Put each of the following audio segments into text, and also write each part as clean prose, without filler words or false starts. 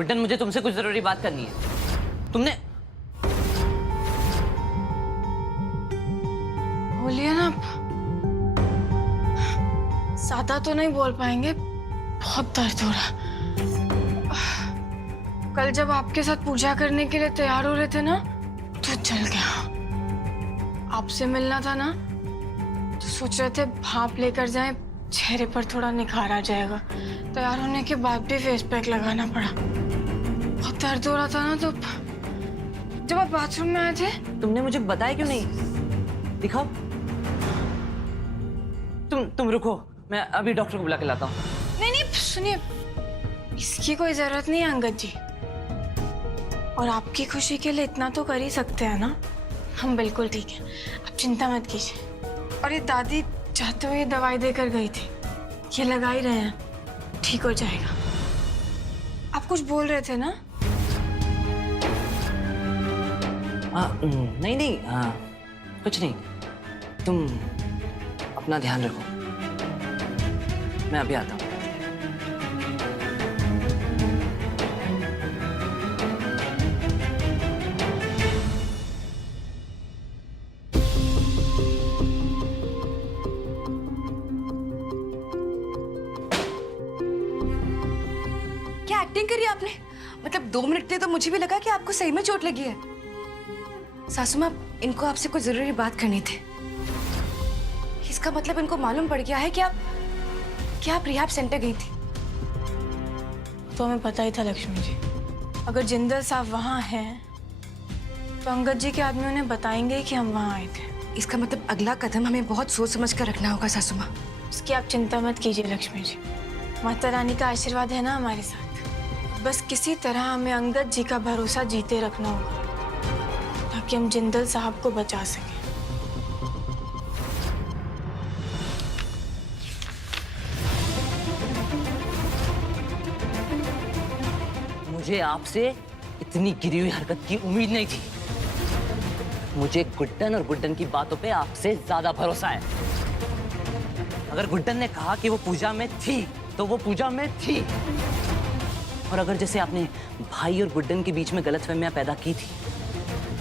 गुड्डन, मुझे तुमसे कुछ जरूरी बात करनी है। तुमने बोलिए ना आप। ज्यादा तो नहीं बोल पाएंगे, बहुत दर्द हो रहा। कल जब आपके साथ पूजा करने के लिए तैयार हो रहे थे ना, तो जल गया। आपसे मिलना था ना, तो सोच रहे थे भाप लेकर जाएं, चेहरे पर थोड़ा निखार आ जाएगा। तैयार होने के बाद भी फेस पैक लगाना पड़ा। बहुत दर्द हो रहा था ना, तो जब आप बाथरूम में आए थे। तुमने मुझे बताया क्यों नहीं? दिखाओ। तुम रुको, मैं अभी डॉक्टर को बुला के लाता हूँ। नहीं नहीं सुनिए, इसकी कोई जरूरत नहीं है अंगद जी। और आपकी खुशी के लिए इतना तो कर ही सकते हैं ना। हम बिल्कुल ठीक हैं, आप चिंता मत कीजिए। और ये दादी चाहते हुए दवाई देकर गई थी, ये लगा ही रहे हैं, ठीक हो जाएगा। आप कुछ बोल रहे थे ना? नहीं नहीं, कुछ नहीं। तुम अपना ध्यान रखो, मैं अभी आता हूँ। क्या एक्टिंग करी आपने? मतलब 2 मिनट के लिए तो मुझे भी लगा कि आपको सही में चोट लगी है। सासू माँ, इनको आपसे कोई जरूरी बात करनी थी। इसका मतलब इनको मालूम पड़ गया है कि आप रिहाब सेंटर गई थी। तो हमें पता ही था लक्ष्मी जी, अगर जिंदल साहब वहाँ हैं तो अंगद जी के आदमी उन्हें बताएंगे कि हम वहाँ आए थे। इसका मतलब अगला कदम हमें बहुत सोच समझ कर रखना होगा सासू माँ। उसकी आप चिंता मत कीजिए लक्ष्मी जी, माता रानी का आशीर्वाद है ना हमारे साथ। बस किसी तरह हमें अंगद जी का भरोसा जीते रखना होगा, ताकि हम जिंदल साहब को बचा सकें। मुझे आपसे इतनी गिरी हुई हरकत की उम्मीद नहीं थी। मुझे गुड्डन और गुड्डन की बातों पे आपसे ज्यादा भरोसा है। अगर गुड्डन ने कहा कि वो पूजा में थी, तो वो पूजा में थी। और अगर जैसे आपने भाई और गुड्डन के बीच में गलतफहमियां पैदा की थी,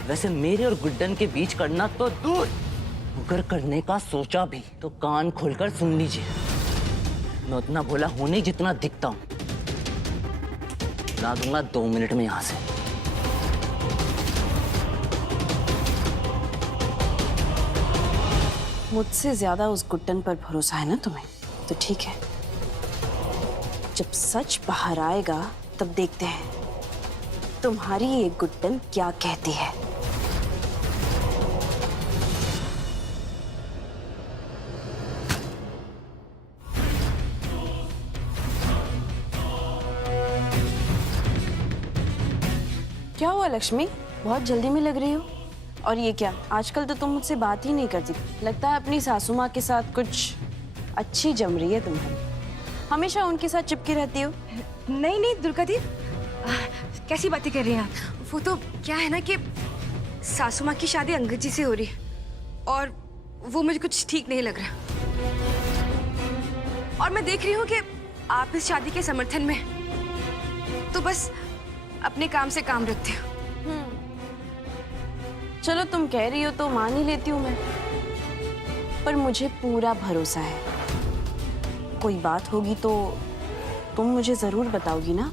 वैसे मेरे और गुड्डन के बीच करना तो दूर, अगर करने का सोचा भी तो कान खोलकर सुन लीजिए। मैं उतना भोला हूं नहीं जितना दिखता हूं। ला दूंगा 2 मिनट में यहां से। मुझसे ज्यादा उस गुड्डन पर भरोसा है ना तुम्हें, तो ठीक है। जब सच बाहर आएगा तब देखते हैं तुम्हारी ये गुड्डन क्या कहती है। क्या हुआ लक्ष्मी, बहुत जल्दी में लग रही हो? और ये क्या, आजकल तो तुम मुझसे बात ही नहीं करती। लगता है अपनी सासू माँ के साथ कुछ अच्छी जम रही है तुम्हें। हमेशा उनके साथ चिपकी रहती हो। नहीं नहीं दुर्गा दी, कैसी बातें कर रही हैं आप? वो तो क्या है ना कि सासू माँ की शादी अंगद जी से हो रही है, और वो मुझे कुछ ठीक नहीं लग रहा। और मैं देख रही हूँ कि आप इस शादी के समर्थन में, तो बस अपने काम से काम रखते हो। चलो तुम कह रही हो तो मान ही लेती हूँ मैं, पर मुझे पूरा भरोसा है। कोई बात होगी तो तुम मुझे जरूर बताओगी ना?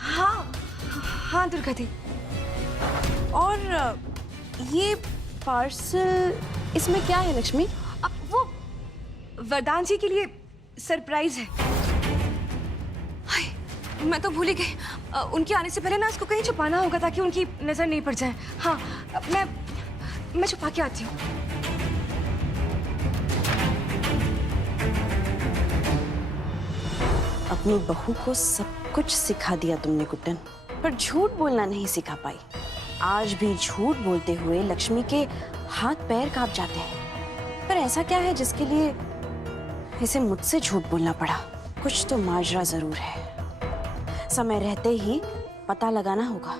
हाँ हाँ दुर्गा दी। और ये पार्सल, इसमें क्या है लक्ष्मी? वो वरदान जी के लिए सरप्राइज है। हाय, मैं तो भूल ही गई। उनके आने से पहले ना इसको कहीं छुपाना होगा ताकि उनकी नजर नहीं पड़ जाए। हाँ, मैं छुपा के आती हूँ। अपनी बहू को सब कुछ सिखा दिया तुमने गुड्डन, पर झूठ बोलना नहीं सिखा पाई। आज भी झूठ बोलते हुए लक्ष्मी के हाथ पैर कांप जाते हैं। पर ऐसा क्या है जिसके लिए इसे मुझसे झूठ बोलना पड़ा? कुछ तो माजरा जरूर है। समय रहते ही पता लगाना होगा,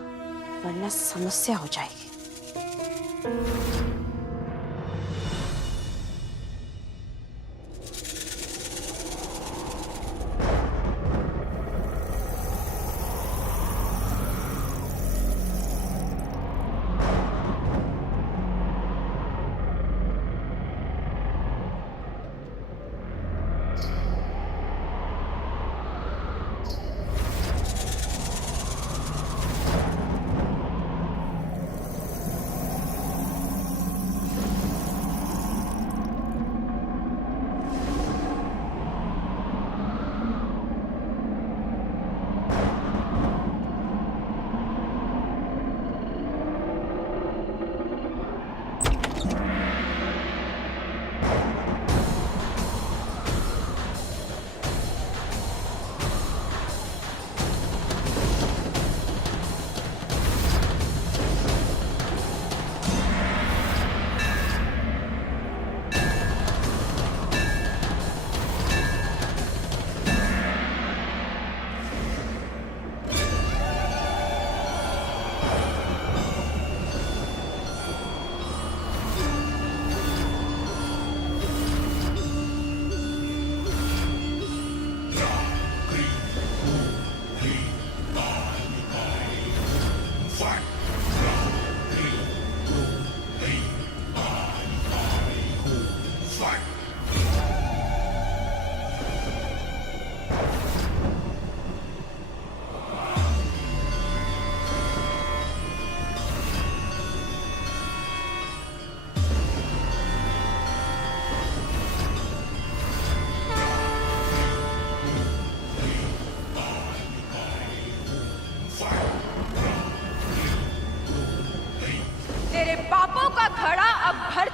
वरना समस्या हो जाएगी।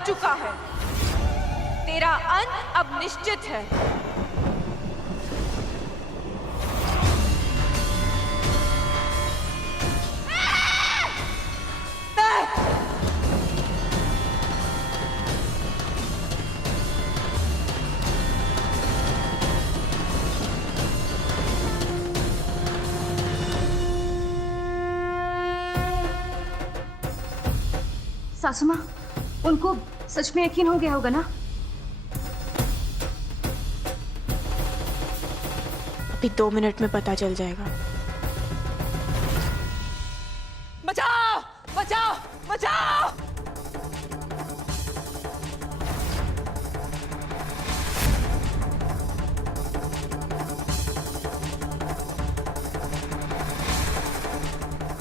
चुका है। तेरा अंत अब निश्चित है। सासू माँ, उनको सच में यकीन हो गया होगा ना? अभी 2 मिनट में पता चल जाएगा। बचाओ बचाओ बचाओ।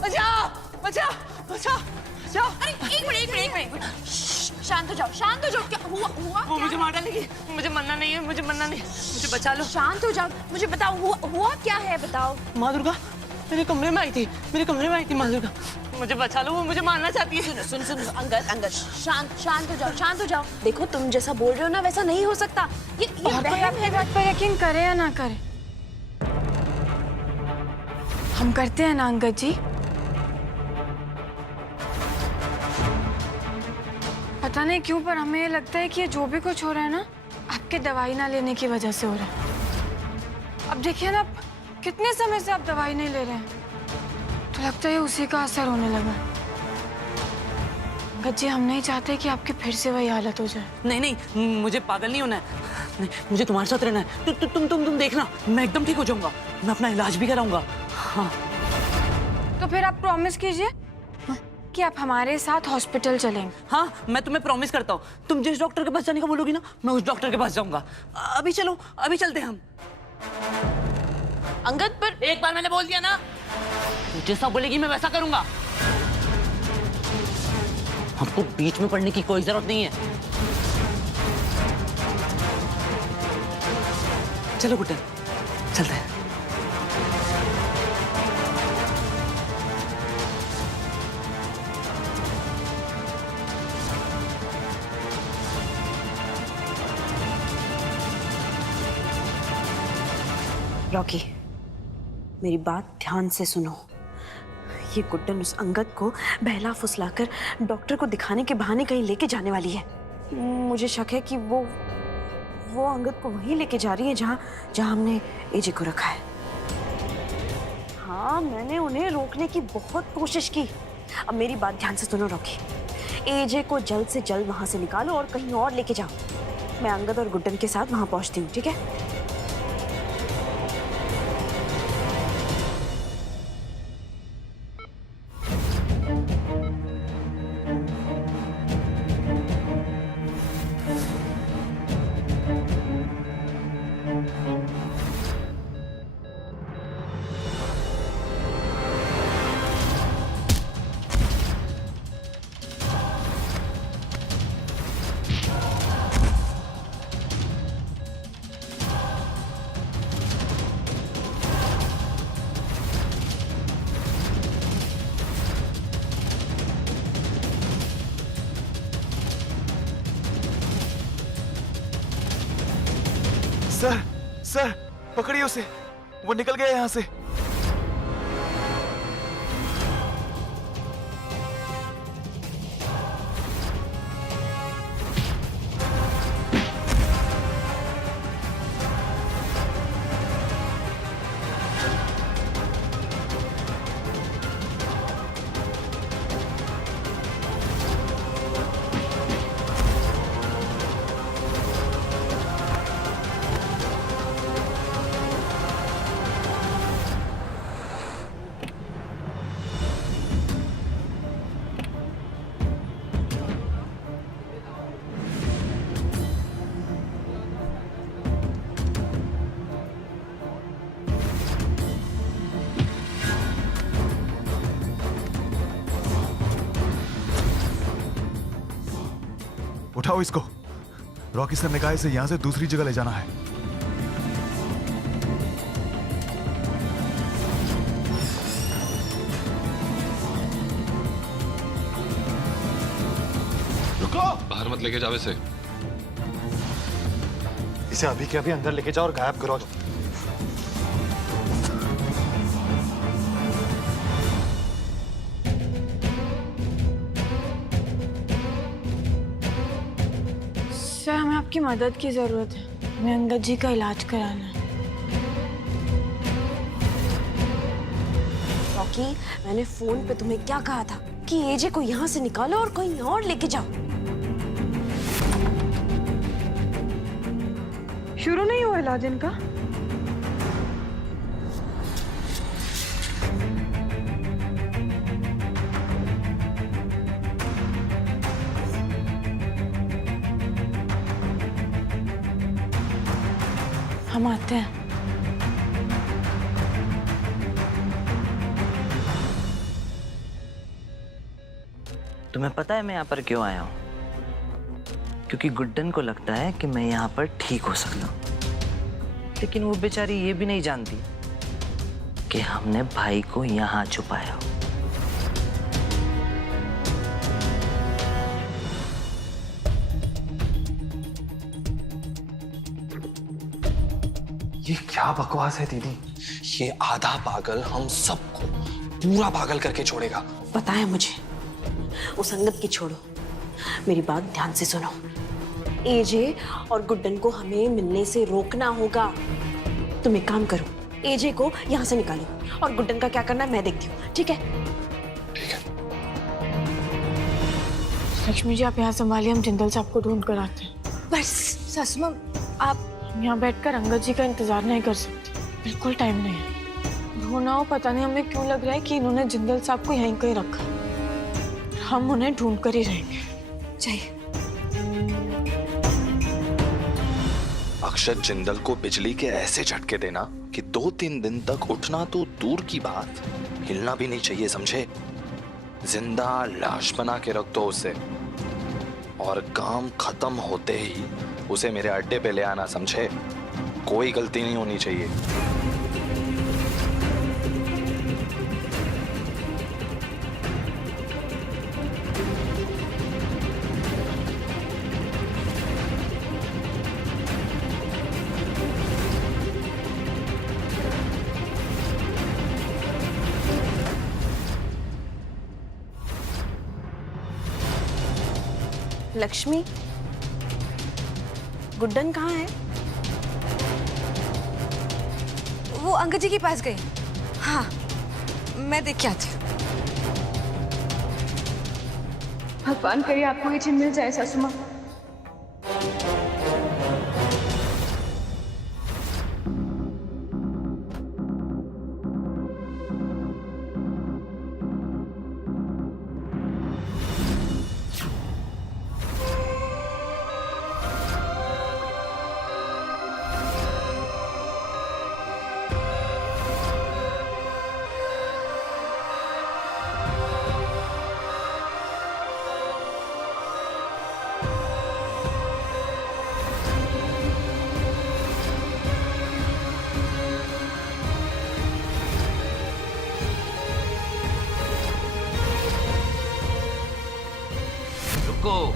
बचाओ बचाओ बचाओ बचाओ। अरे एक मिनट। शांत हो जाओ, शांत हो जाओ। क्या हुआ? वो मुझे मार डालेगी। मुझे मरना नहीं है, मुझे मरना नहीं। मुझे बचा लो। शांत हो जाओ, मुझे बताओ हुआ क्या है, बताओ। माँ दुर्गा मेरे कमरे में आई थी, माँ दुर्गा। मुझे बचा लो, वो मुझे मारना चाहती है। सुन अंगद शांत हो जाओ। देखो तुम जैसा बोल रहे हो ना वैसा नहीं हो सकता। ये और कोई आपकी बात पर यकीन करे या ना करे, हम करते हैं ना अंगद जी। पता नहीं क्यों पर हमें ये लगता है कि ये जो भी कुछ हो रहा है ना आपके दवाई ना लेने की वजह से हो रहा है। अब देखिए ना, कितने समय से आप दवाई नहीं ले रहे हैं, तो लगता है उसी का असर होने लगा। अंगद जी, हम नहीं चाहते कि आपकी फिर से वही हालत हो जाए। नहीं, मुझे पागल नहीं होना है। नहीं, मुझे तुम्हारे साथ रहना है। तुम देखना, मैं एकदम ठीक हो जाऊंगा। मैं अपना इलाज भी कराऊंगा। हाँ। तो फिर आप प्रॉमिस कीजिए कि आप हमारे साथ हॉस्पिटल चलेंगे। हाँ, मैं तुम्हें प्रॉमिस करता हूँ। तुम जिस डॉक्टर के पास जाने का बोलोगी ना, मैं उस डॉक्टर के पास जाऊंगा। अभी चलो, अभी चलते हैं हम। अंगद पर एक बार मैंने बोल दिया ना, तू जैसा बोलेगी मैं वैसा करूंगा। हमको बीच में पड़ने की कोई जरूरत नहीं है। चलो गुड्डन, चलते हैं। रॉकी, मेरी बात ध्यान से सुनो। ये गुड्डन उस अंगद को बहला फुसलाकर डॉक्टर को दिखाने के बहाने कहीं लेके जाने वाली है। मुझे शक है कि वो अंगद को वहीं लेके जा रही है जहाँ हमने एजे को रखा है। हाँ, मैंने उन्हें रोकने की बहुत कोशिश की। अब मेरी बात ध्यान से सुनो रॉकी, एजे को जल्द से जल्द वहां से निकालो और कहीं और लेके जाओ। मैं अंगद और गुड्डन के साथ वहां पहुंचती हूँ, ठीक है? सर पकड़िए उसे, वो निकल गया यहाँ से। उठाओ इसको। रॉकी सर ने कहा इसे यहां से दूसरी जगह ले जाना है। रुको। बाहर मत लेके जाओ इसे। इसे अभी के अभी अंदर लेके जाओ और गायब करो। सर हमें आपकी मदद की जरूरत है, हमें अंगद जी का इलाज कराना है। रॉकी, मैंने फोन पे तुम्हें क्या कहा था कि एजे को यहाँ से निकालो और कहीं और लेके जाओ। शुरू नहीं हुआ इलाज इनका? हम आते हैं। तुम्हें पता है मैं यहाँ पर क्यों आया हूँ? क्योंकि गुड्डन को लगता है कि मैं यहाँ पर ठीक हो सकता हूँ, लेकिन वो बेचारी ये भी नहीं जानती कि हमने भाई को यहाँ छुपाया हो। ये क्या बकवास है दीदी? ये आधा पागल हम सबको पूरा पागल करके छोड़ेगा। पता है मुझे। उस अंगद की छोड़ो, मेरी बात ध्यान से सुनो। एजे और गुड्डन को हमें मिलने से रोकना होगा। तुम एक काम करो, एजे को यहाँ से निकालो और गुड्डन का क्या करना है मैं देखती हूँ, ठीक है? ठीक है। लक्ष्मी जी आप यहाँ संभालिए, हम जिंदल साहब को ढूंढ कर आते हैं। बस सासू माँ, आप हम यहाँ बैठकर अंगद जी का इंतजार नहीं कर सकते, बिल्कुल टाइम नहीं है। ढूंढना हो, पता नहीं हमें क्यों लग रहा है कि इन्होंने जिंदल साहब को यहीं कहीं रखा। हम उन्हें ढूंढ कर ही रहेंगे। चाहिए अक्षत जिंदल को बिजली के ऐसे झटके देना कि 2-3 दिन तक उठना तो दूर की बात, हिलना भी नहीं चाहिए, समझे? जिंदा लाश बना के रख दो उसे, और काम खत्म होते ही उसे मेरे अड्डे पे ले आना, समझे? कोई गलती नहीं होनी चाहिए। लक्ष्मी, गुड्डन कहाँ है? वो अंकल जी के पास गए। हाँ, मैं देख के आती हूँ। भगवान करे आपको ये चीज मिल जाए सासू माँ। रुको,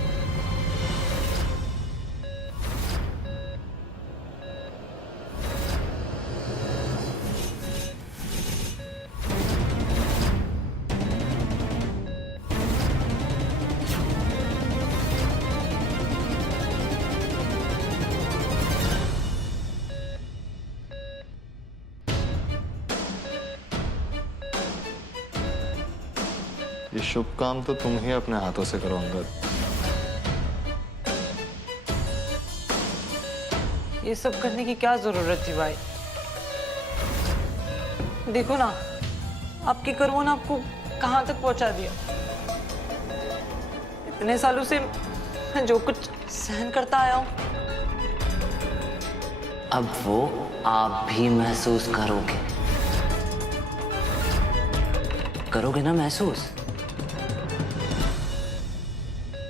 ये शुभ काम तो तुम ही अपने हाथों से करो अंगद। ये सब करने की क्या जरूरत थी भाई? देखो ना, आपके कर्मों ने आपको कहां तक पहुंचा दिया। इतने सालों से मैं जो कुछ सहन करता आया हूं, अब वो आप भी महसूस करोगे। करोगे ना महसूस?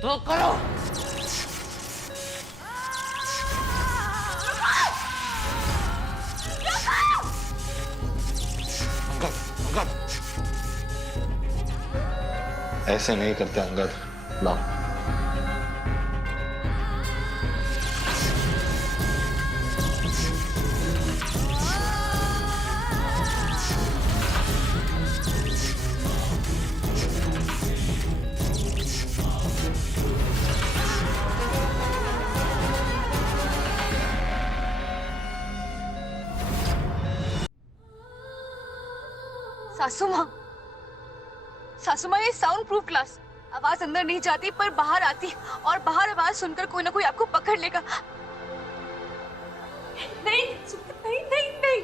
तो करो। ऐसे नहीं करते अंगद, लाओ। सासू माँ ये साउंड प्रूफ ग्लास, आवाज अंदर नहीं जाती पर बाहर आती, और बाहर आवाज सुनकर कोई ना कोई आपको पकड़ लेगा। नहीं नहीं नहीं नहीं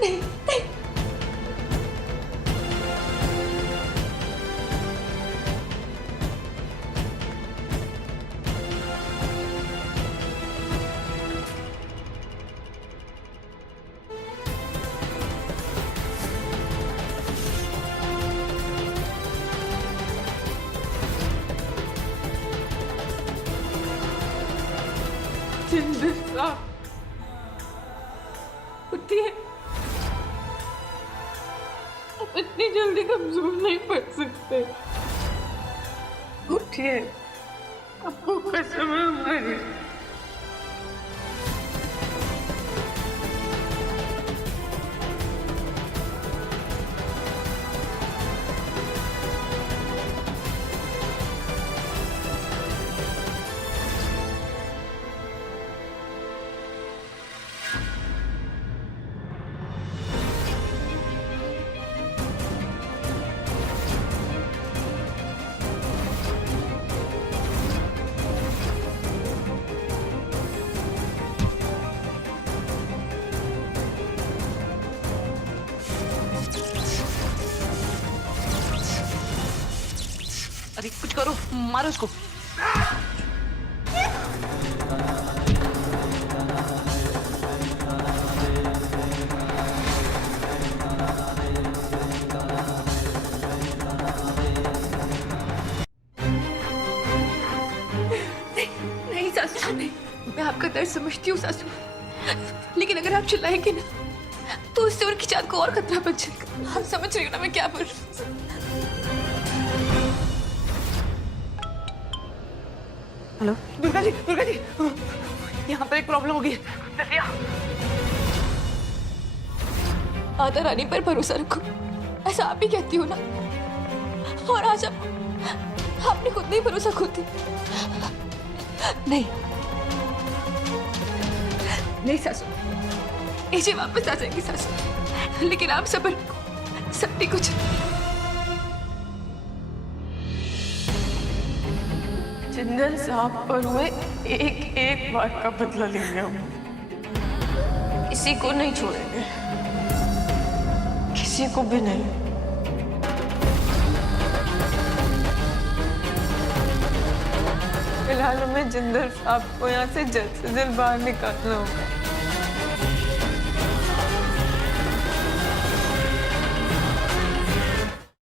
नहीं, नहीं। उठिए, आप इतनी जल्दी कमजोर नहीं पड़ सकते। उठिए, आपको कसम है हमारी। अरे कुछ करो, मारो इसको। नहीं सासू, नहीं, मैं आपका दर्द समझती हूँ सासू, लेकिन अगर आप चिल्लाएंगे ना तो उससे उनकी जान को और खतरा बच जाएगा। आप समझ रही हो ना मैं क्या बोल रही हूँ? हेलो दुर्गा जी, यहाँ पर एक प्रॉब्लम हो गई। माता रानी पर भरोसा रखो, ऐसा आप ही कहती हो ना, और आज आपने खुद नहीं भरोसा खोती। नहीं नहीं सासू, एजे वापस आ जाएंगी सासू, लेकिन आप सब्र रखो, सब ठीक हो जाए। जिंदल साहब पर हुए एक एक बात का बदला लेंगे हम, किसी को नहीं छोड़ेंगे, किसी को भी नहीं। फिलहाल हमें जिंदल साहब को यहाँ से जल्द से जल्द बाहर निकालना होगा।